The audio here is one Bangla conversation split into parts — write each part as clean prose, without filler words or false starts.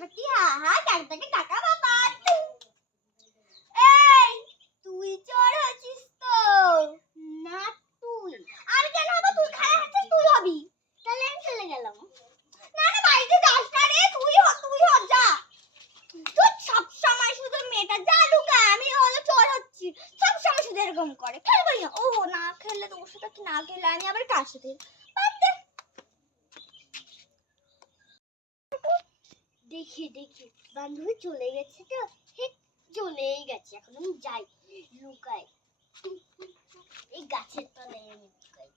পাতি হা টাকা টাকা বাবা। এই তুই চোর হচ্ছিস তো? না তুই। আর কেন হবো? তুই খায় হাঁটছিস, তুই হবি। তাহলে আমি চলে গেলাম। না না, বাড়িতে যাস না রে, তুই হ যা। তুই সব সময় শুধু মেয়েটা যা লুকা, আমি হলো চোর হচ্ছি, সব সময় শুধু এরকম করে। খেলবই না। ও না খেললে তো ওর সাথে না খেললে আমি আবার কার সাথে? দেখি দেখি বান্ধবী চলে গেছে তো, চলেই গেছে। এখন আমি যাই, লুকাই এই গাছের তলায় আমি লুকাই।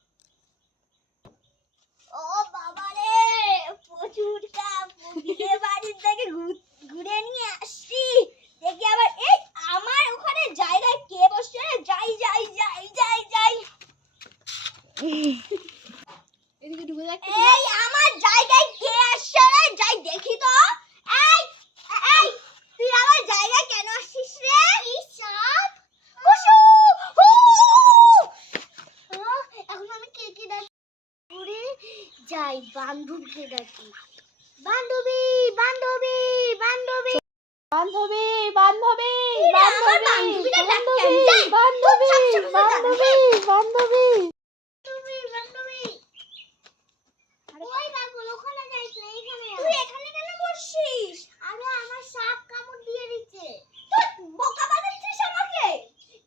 ও বাবা রে, প্রচুর কাপ। বিয়ে বাড়ির থেকে ঘুরে নিয়ে আসছি, দেখি আবার এই আমার ওখানে জায়গায় কে বসে। যাই যাই যাই যাই যাই, এদিকে ঢুকে যাচ্ছে। এই আমার জায়গায় কে আসছে রে? যাই দেখি তো। এই এই তুই আমার জায়গায় কেন আসছিস রে? এই সাপ। কুসু এখন আমি কে ডাকি? ঘুরে যাই, বান্ধবীকে ডাকি। বান্ধবী বান্ধবী বান্ধবী বান্ধবী বান্ধবী আমার বান্ধবীটা ডাক কেন? যাই বান্ধবী বান্ধবী বান্ধবী বান্ধবী। ওই পাগল, ওখানে যাইস না, এখানে তুই এখানে কেন বসছিস? আরে আমার সাপ কামড় দিয়ে দিচ্ছে। তুই বোকা বানাচ্ছিস আমাকে।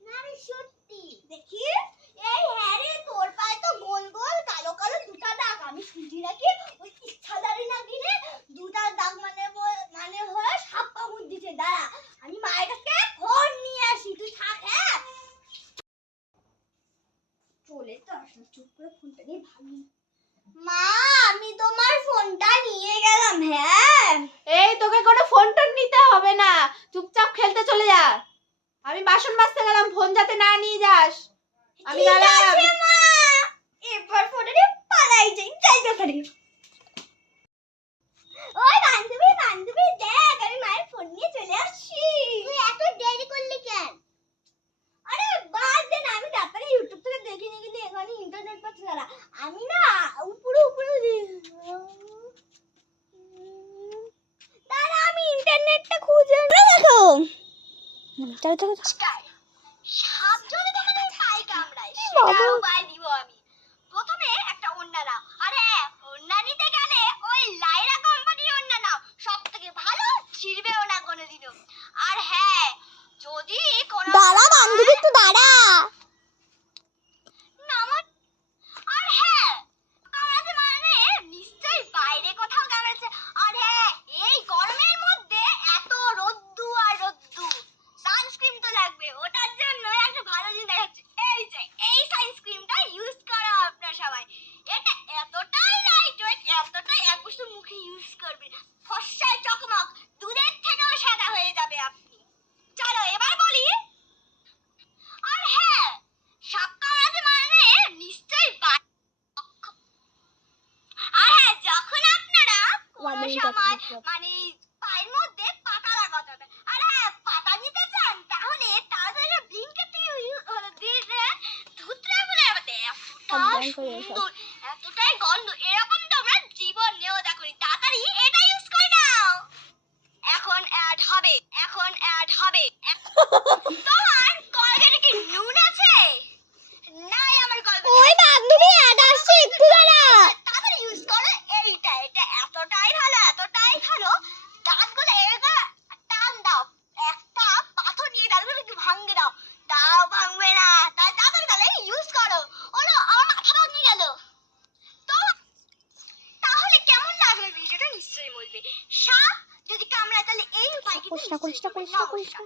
না রে সত্যি। দেখি এই হ্যাঁ রে, তোর পায়ে তো গোল গোল কালো কালো দুটা দাগ। আমি শুনছি নাকি ওই ইচ্ছাধারী নাগিনে দুটা দাগ মানে হলো সাপ কামড় দিছে। দাঁড়া, আমি মায়ের কাছে ফোন নিয়ে আসি, তুই থাক। হ্যাঁ চলে তো আসলে, চুপ করে ফোনটা নিয়ে ভাবি। মা, আমি তোমার ফোনটা নিয়ে গেলাম। হ্যাঁ এই তোকে কোনো ফোন টোন নিতে হবে না, চুপচাপ খেলতে চলে যা। আমি বাসন মাজতে গেলাম, ফোন যাতে না নিয়ে যাস। আমি ঠিক গেলাম। আছে মা, এবার ফোনটা নিয়ে পালাই যাই। যাই ওখানে। ওই বান্ধবী বান্ধবী দেখ, আমি মায়ের ফোন নিয়ে চলে আসছি। তুই এত দেরি করলি কেন? আরে বাদ দে না, আমি তাড়াতাড়ি ইউটিউব থেকে দেখে নিয়ে, কিন্তু এখানে ইন্টারনেট পাচ্ছি না। আমি না উপরে উপরে দাঁড়া, আমি ইন্টারনেটটা খুঁজে দেখো। চলো চলো সাপ যদি তোমাদের পায়ে কামড়ায় সেটার উপায় দিব আমি। প্রথমে একটা ওড়না নাও। আর হ্যাঁ, ওড়না নিতে গেলে ওই লাইরা কোম্পানির ওড়না নাও, সবথেকে ভালো, ছিড়বেও না কোনোদিনও। আর হ্যাঁ, যদি কোনো দাঁড়া বান্ধবী, একটু দাঁড়া। নামো। আর হ্যাঁ, কামড়াতে মানে নিশ্চয়ই বাইরে কোথাও কামড়েছে। আর হ্যাঁ, এই গরমের মধ্যে এত রোদ্দু আর রোদ্দু, সানস্ক্রিন তো লাগবে। ওটার জন্য একটা ভালো জিনিস দেখাচ্ছি। এই যে এই সানস্ক্রিনটা ইউজ করো আপনারা সবাই। এটা এতটাই লাইটওয়েট, এতটাই এক বছর মুখে ইউজ করবেন, ফর্সায় চকমক, দুধের থেকেও সাদা হয়ে যাবে আপনি। চলো এবার বলি। আর হ্যাঁ, সাপ কামড়াতে মানে নিশ্চয়ই আর হ্যাঁ, যখন আপনারা কোনো সময় মানে পায়ের মধ্যে পাতা লাগাতে হবে। আর হ্যাঁ, পাতা নিতে চান তাহলে তাড়াতাড়ি ব্লিঙ্কেট থেকে দিয়ে ধুতরা বলে আমাদের সুন্দর, এতটাই গন্ধ, এরকম তোমরা জীবনেও দেখোনি। তাড়াতাড়ি এটা ইউজ করে নাও। এখন অ্যাড হবে, এখন অ্যাড হবে। তোমার কলগেটে কি নুন আছে? নাই আমার কলগেটে। ওই বান্ধবী অ্যাড আসছে, একটু দাঁড়া। তাড়াতাড়ি ইউজ করো এইটা। এটা এতটাই ভালো, এতটাই ভালো। দাঁতগুলো এবার টান দাও, একটা পাথর নিয়ে দাঁতগুলো একটু ভাঙে দাও। তাও ভাঙবে না, তাই তাড়াতাড়ি তাহলে ইউজ করো। ওলো আমার মাথা ভাঙে গেল। তো তাহলে কেমন লাগবে ভিডিওটা নিশ্চয়ই বলবে। সাপ যদি কামড়ায় তাহলে এই উপায় কিন্তু করিস না, করিস না, করিস না, করিস না।